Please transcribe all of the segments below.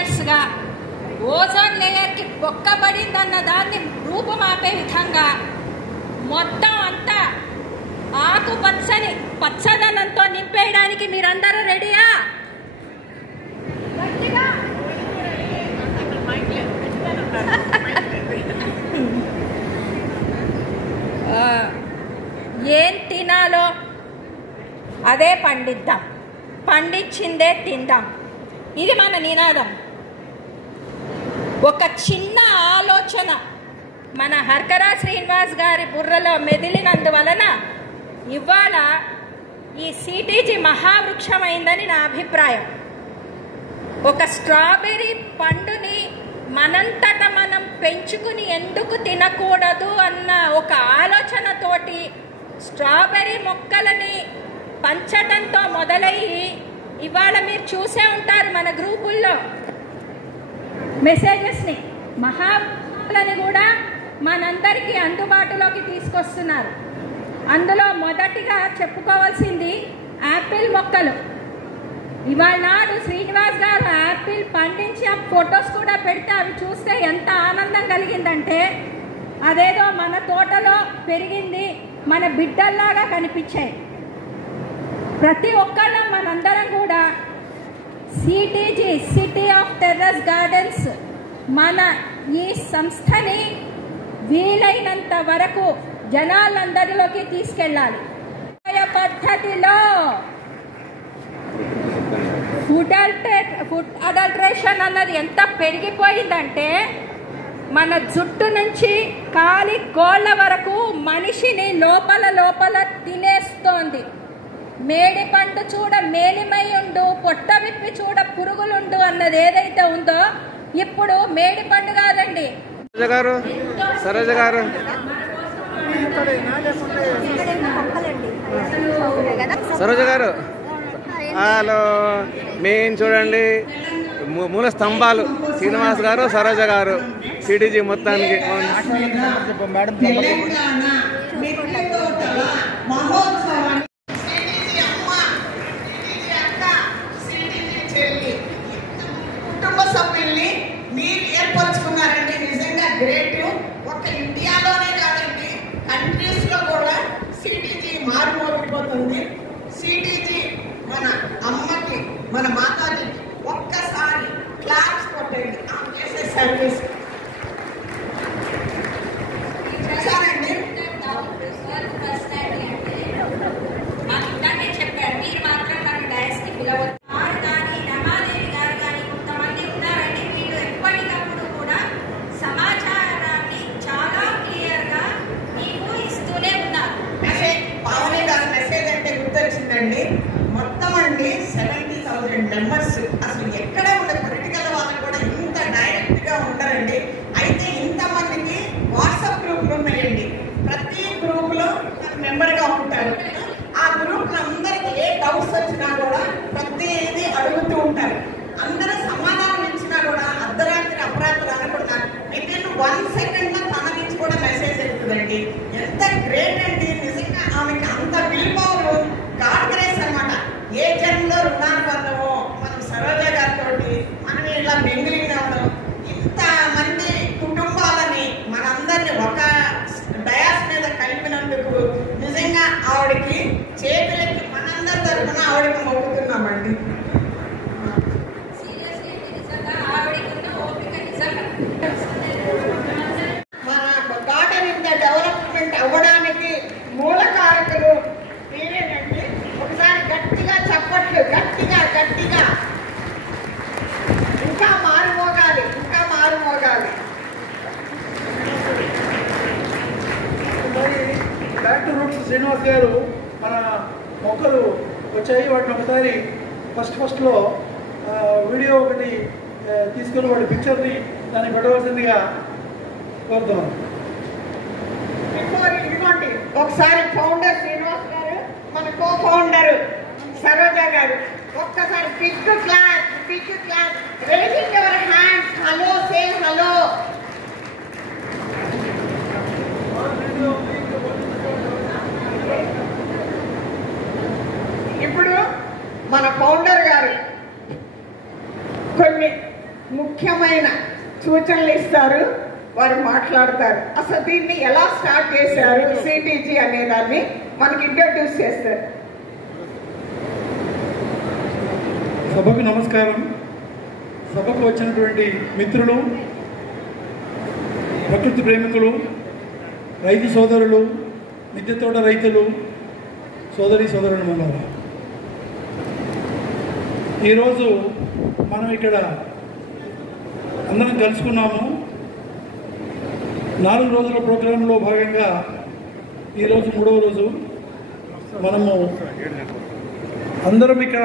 ఇయర్స్గా ఓజోన్ లేయర్కి బొక్కబడిందన్న దాన్ని రూపుమాపే విధంగా మొత్తం అంతా ఆకుపచ్చని పచ్చదనంతో నింపేయడానికి మీరందరూ రెడీయా? గట్టిగా ఏం తినాలో అదే పండిద్దాం, పండించిందే తిందాం. ఇది మన నినాదం. ఒక చిన్న ఆలోచన మన హర్కరా శ్రీనివాస్ గారి బుర్రలో మెదిలినందువలన ఇవాళ ఈ సిటీజీ మహావృక్షమైందని నా అభిప్రాయం. ఒక స్ట్రాబెర్రీ పండుని మనంతట మనం పెంచుకుని ఎందుకు తినకూడదు అన్న ఒక ఆలోచనతోటి స్ట్రాబెర్రీ మొక్కలని పంచటంతో మొదలయ్యి ఇవాళ మీరు చూసే ఉంటారు మన గ్రూపుల్లో మెసేజెస్ని. మహావృక్షాలని కూడా మనందరికీ అందుబాటులోకి తీసుకొస్తున్నారు. అందులో మొదటిగా చెప్పుకోవాల్సింది యాపిల్ మొక్కలు. ఇవాళ నాడు శ్రీనివాస్ గారు యాపిల్ పండించి ఆ ఫొటోస్ కూడా పెడితే అవి చూస్తే ఎంత ఆనందం కలిగిందంటే అదేదో మన తోటలో పెరిగింది, మన బిడ్డల్లాగా కనిపించాయి. ప్రతి ఒక్కళ్ళం మనందరం కూడా CTG city of terrace gardens మన ఈ సంస్థని వీలైనంత వరకు జనాలందరిలోకి తీసుకెళ్ళాలి. పద్ధతిలో ఫుడ్ అడల్ట్రేషన్ అన్నది ఎంత పెరిగిపోయిందంటే మన జుట్టు నుంచి కాలి గోళ్ళ వరకు మనిషిని లోపల తినేస్తోంది. మేడి పండు చూడ మేలిమయ్యుండు, పొట్ట విప్పి చూడ పురుగులుండు అన్నది ఏదైతే ఉందో ఇప్పుడు మేడి పండు కాదండి. సరోజ గారు హలో, మెయిన్ చూడండి మూల స్తంభాలు శ్రీనివాస్ గారు, సరోజ గారు సిటీజీ మొత్తానికి. కుటుంబ సభ్యుల్ని మీరు ఏర్పరచుకున్నారండి, నిజంగా గ్రేట్. ఒక ఇండియాలోనే కాదండి, కంట్రీస్ లో కూడా సిటీజీ మారుమోగిపోతుంది. సిటీజీ మన అమ్మకి, మన మాతాజీకి ఒక్కసారి క్లాప్స్ కొట్టండి. ఆమె చేసే సర్వీస్ చూసారండి. చెప్పారు మీరు మాత్రం మన డయాస్ కి పిలవద్దు. మొత్తం అండి 70,000 మెంబర్స్. అసలు ఎక్కడ ఉన్న పొలిటికల్ వాళ్ళు కూడా ఇంత డైరెక్ట్ గా ఉంటారండి. అయితే ఇంతమందికి వాట్సాప్ గ్రూపులు ఉన్నాయండి. ప్రతి గ్రూప్ లో మెంబర్ గా ఉంటారు. ఆ గ్రూప్ అందరికి ఏ డౌట్స్ వచ్చినా కూడా ప్రతిదీ అడుగుతూ ఉంటారు. అందరూ సమాధానం ఇచ్చినా కూడా అర్ధరాత్రి అపరాత్రి అనకుండా విత్ ఇన్ 1 సెకండ్ లో తన నుంచి కూడా మెసేజ్ వెళ్తుందండి. ఎంత గ్రేట్ అండి నిజంగా. ఆమెకి అంత విల్ పవర్, గాడ్ గ్రేస్ అన్నమాట. ఏ జన్మలో రుణానుబంధమో మనం సరోజ గారితో మనం ఇలా మింగిలింగ్ అవ్వడం, ఇంతమంది కుటుంబాలని మనందరినీ ఒక డయాస్ మీద కలిపినందుకు నిజంగా ఆవిడకి చేతులకి మనందరి తరఫున ఆవిడకి మొక్కుతున్నామండి. మన గార్డెన్ ఇంత డెవలప్మెంట్ అవ్వడానికి మూల కారకులు మీరేనండి. ఒకసారి గట్టిగా చప్పట్లు, గట్టిగా ఇంకా మారుమోగాలి, ఇంకా మారుమోగాలి. మరి బ్యాక్ టు రూట్స్ శ్రీనివాస్ గారు మన మొక్కలు వచ్చాయి. వాటిని ఒకసారి ఫస్ట్లో వీడియో ఒకటి తీసుకుని వాడి పిక్చర్ని దాన్ని పెట్టవలసిందిగా కోరుతున్నాం. ఇదిగోండి ఒకసారి ఫౌండర్ శ్రీనివాస్ గారు, మన కో ఫౌండర్ సరోజ గారు. ఒక్కసారి big class, raising your hands. Hello, say hello. ఇప్పుడు మన ఫౌండర్ గారు కొన్ని ముఖ్యమైన సూచనలు ఇస్తారు, వారు మాట్లాడతారు. అసలు దీన్ని ఎలా స్టార్ట్ చేశారు సిటీజీ అనే దాన్ని మనకి ఇంట్రడ్యూస్ చేస్తారు. సభకు నమస్కారం. సభకు వచ్చినటువంటి మిత్రులు, ప్రకృతి ప్రేమికులు, రైతు సోదరులు, మిద్దె తోట రైతులు, సోదరులు మళ్ళా, ఈరోజు మనం ఇక్కడ అందరం కలుసుకున్నాము. 4 రోజుల ప్రోగ్రాంలో భాగంగా ఈరోజు 3వ రోజు. మనము అందరం ఇక్కడ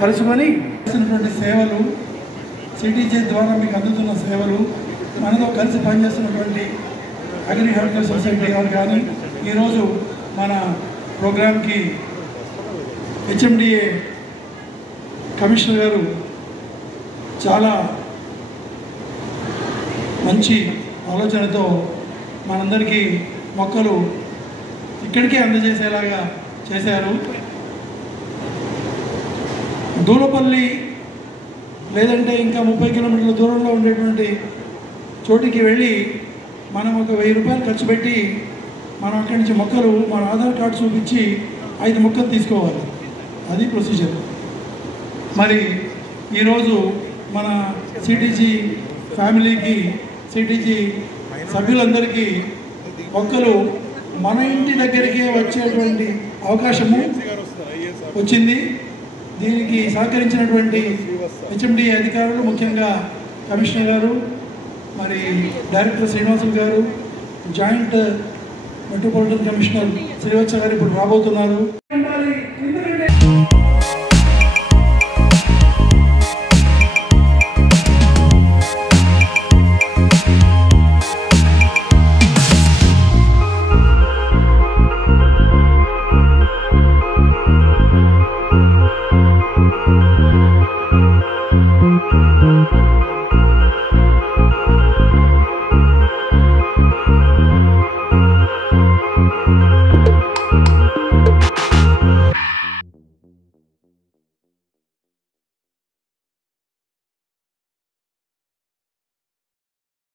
కలుసుకొని చేస్తున్నటువంటి సేవలు, సిటీజీ ద్వారా మీకు అందుతున్న సేవలు, మనతో కలిసి పనిచేస్తున్నటువంటి అగ్రికల్చర్ సొసైటీ వారు కానీ, ఈరోజు మన ప్రోగ్రాంకి హెచ్ఎండిఏ కమిషనర్ గారు చాలా మంచి ఆలోచనతో మనందరికీ మొక్కలు ఇక్కడికే అందజేసేలాగా చేశారు. దూలపల్లి లేదంటే ఇంకా 30 కిలోమీటర్ల దూరంలో ఉండేటువంటి చోటికి వెళ్ళి మనం ఒక 1000 రూపాయలు ఖర్చు పెట్టి మనం అక్కడి నుంచి మొక్కలు మన ఆధార్ కార్డు చూపించి 5 మొక్కలు తీసుకోవాలి. అది ప్రొసీజర్. మరి ఈరోజు మన సిటీజీ ఫ్యామిలీకి, సిటీజీ సభ్యులందరికీ మొక్కలు మన ఇంటి దగ్గరికే వచ్చేటువంటి అవకాశము వచ్చింది. దీనికి సహకరించినటువంటి హెచ్ఎండిఏ అధికారులు, ముఖ్యంగా కమిషనర్ గారు, మరి డైరెక్టర్ శ్రీనివాసులు గారు, జాయింట్ మెట్రోపాలిటన్ కమిషనర్ శ్రీవత్స గారు ఇప్పుడు రాబోతున్నారు.